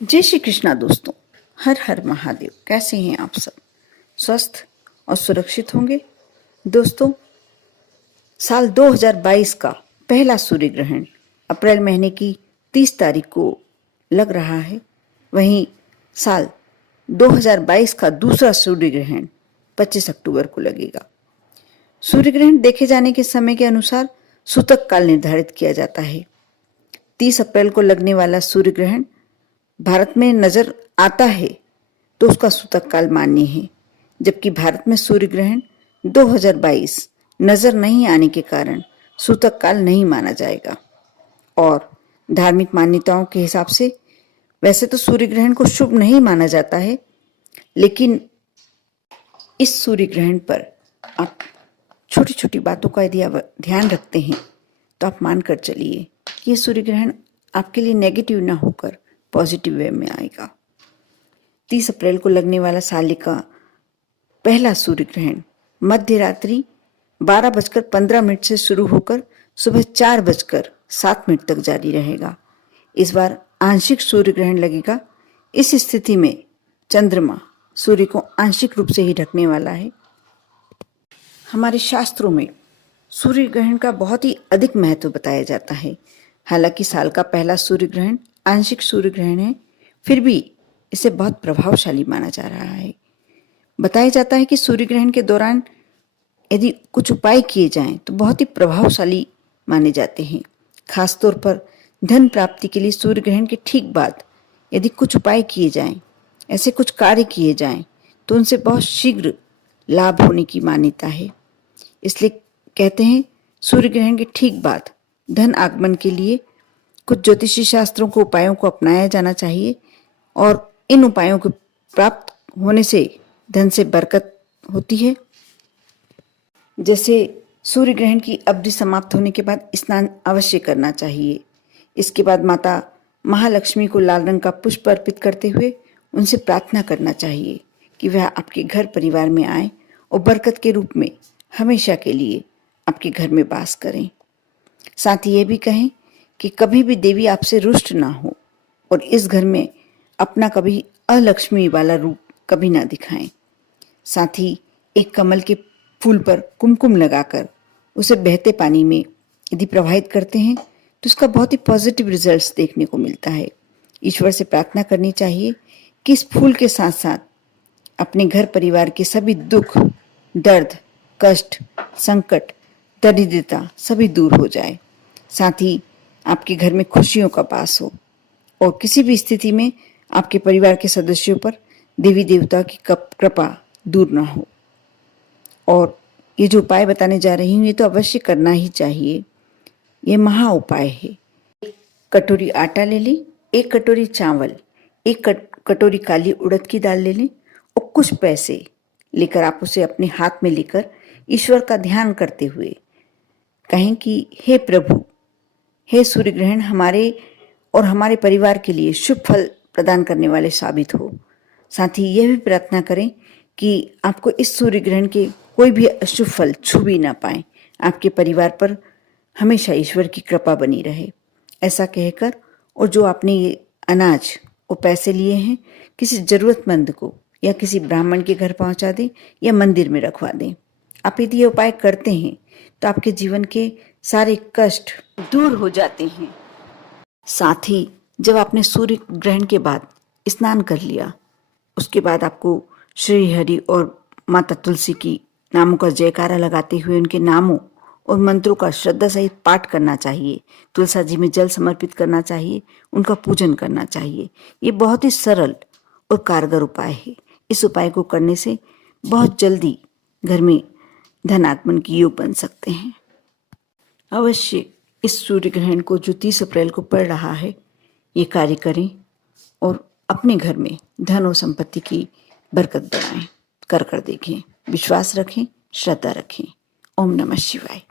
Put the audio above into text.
जय श्री कृष्णा दोस्तों। हर हर महादेव। कैसे हैं आप सब? स्वस्थ और सुरक्षित होंगे। दोस्तों, साल 2022 का पहला सूर्य ग्रहण अप्रैल महीने की 30 तारीख को लग रहा है। वहीं साल 2022 का दूसरा सूर्य ग्रहण 25 अक्टूबर को लगेगा। सूर्य ग्रहण देखे जाने के समय के अनुसार सूतक काल निर्धारित किया जाता है। 30 अप्रैल को लगने वाला सूर्य ग्रहण भारत में नजर आता है तो उसका सूतक काल मान्य है, जबकि भारत में सूर्य ग्रहण 2022 नजर नहीं आने के कारण सूतक काल नहीं माना जाएगा। और धार्मिक मान्यताओं के हिसाब से वैसे तो सूर्य ग्रहण को शुभ नहीं माना जाता है, लेकिन इस सूर्य ग्रहण पर आप छोटी छोटी बातों का यदि आप ध्यान रखते हैं तो आप मानकर चलिए कि यह सूर्य ग्रहण आपके लिए नेगेटिव ना होकर पॉजिटिव वे में आएगा। 30 अप्रैल को लगने वाला साल का पहला सूर्य ग्रहण मध्य रात्रि 12:15 से शुरू होकर सुबह 4:07 तक जारी रहेगा। इस बार आंशिक सूर्य ग्रहण लगेगा। इस स्थिति में चंद्रमा सूर्य को आंशिक रूप से ही ढकने वाला है। हमारे शास्त्रों में सूर्य ग्रहण का बहुत ही अधिक महत्व बताया जाता है। हालांकि साल का पहला सूर्य ग्रहण आंशिक सूर्य ग्रहण है, फिर भी इसे बहुत प्रभावशाली माना जा रहा है। बताया जाता है कि सूर्य ग्रहण के दौरान यदि कुछ उपाय किए जाएं तो बहुत ही प्रभावशाली माने जाते हैं। खासतौर पर धन प्राप्ति के लिए सूर्य ग्रहण के ठीक बाद यदि कुछ उपाय किए जाएं, ऐसे कुछ कार्य किए जाएं तो उनसे बहुत शीघ्र लाभ होने की मान्यता है। इसलिए कहते हैं सूर्य ग्रहण के ठीक बाद धन आगमन के लिए कुछ ज्योतिषी शास्त्रों को उपायों को अपनाया जाना चाहिए और इन उपायों को प्राप्त होने से धन से बरकत होती है। जैसे सूर्य ग्रहण की अवधि समाप्त होने के बाद स्नान अवश्य करना चाहिए। इसके बाद माता महालक्ष्मी को लाल रंग का पुष्प अर्पित करते हुए उनसे प्रार्थना करना चाहिए कि वह आपके घर परिवार में आए और बरकत के रूप में हमेशा के लिए आपके घर में वास करें। साथ ही ये भी कहें कि कभी भी देवी आपसे रुष्ट ना हो और इस घर में अपना कभी अलक्ष्मी वाला रूप कभी ना दिखाएं। साथ ही एक कमल के फूल पर कुमकुम लगाकर उसे बहते पानी में यदि प्रवाहित करते हैं तो उसका बहुत ही पॉजिटिव रिजल्ट्स देखने को मिलता है। ईश्वर से प्रार्थना करनी चाहिए कि इस फूल के साथ साथ अपने घर परिवार के सभी दुख, दर्द, कष्ट, संकट, दरिद्रता सभी दूर हो जाए। साथ ही आपके घर में खुशियों का वास हो और किसी भी स्थिति में आपके परिवार के सदस्यों पर देवी देवता की कृपा दूर ना हो। और ये जो उपाय बताने जा रही हूँ ये तो अवश्य करना ही चाहिए। ये महा उपाय है। एक कटोरी आटा ले लें, 1 कटोरी चावल, 1 कटोरी काली उड़द की दाल ले लें और कुछ पैसे लेकर आप उसे अपने हाथ में लेकर ईश्वर का ध्यान करते हुए कहें कि हे प्रभु, हे सूर्य ग्रहण हमारे और हमारे परिवार के लिए शुभ फल प्रदान करने वाले साबित हो। साथ ही यह भी प्रार्थना करें कि आपको इस सूर्य ग्रहण के कोई भी अशुभ फल छू भी ना पाए। आपके परिवार पर हमेशा ईश्वर की कृपा बनी रहे। ऐसा कहकर और जो आपने ये अनाज और पैसे लिए हैं किसी जरूरतमंद को या किसी ब्राह्मण के घर पहुंचा दें या मंदिर में रखवा दें। आप यदि ये उपाय करते हैं तो आपके जीवन के सारे कष्ट दूर हो जाते हैं। साथ ही जब आपने सूर्य ग्रहण के बाद स्नान कर लिया, उसके बाद आपको श्री हरि और माता तुलसी की नामों का जयकारा लगाते हुए उनके नामों और मंत्रों का श्रद्धा सहित पाठ करना चाहिए। तुलसा जी में जल समर्पित करना चाहिए, उनका पूजन करना चाहिए। ये बहुत ही सरल और कारगर उपाय है। इस उपाय को करने से बहुत जल्दी घर में धन आगमन की योग बन सकते हैं। अवश्य इस सूर्य ग्रहण को जो 30 अप्रैल को पड़ रहा है ये कार्य करें और अपने घर में धन और संपत्ति की बरकत बढ़ाएं। कर देखें। विश्वास रखें, श्रद्धा रखें। ओम नमः शिवाय।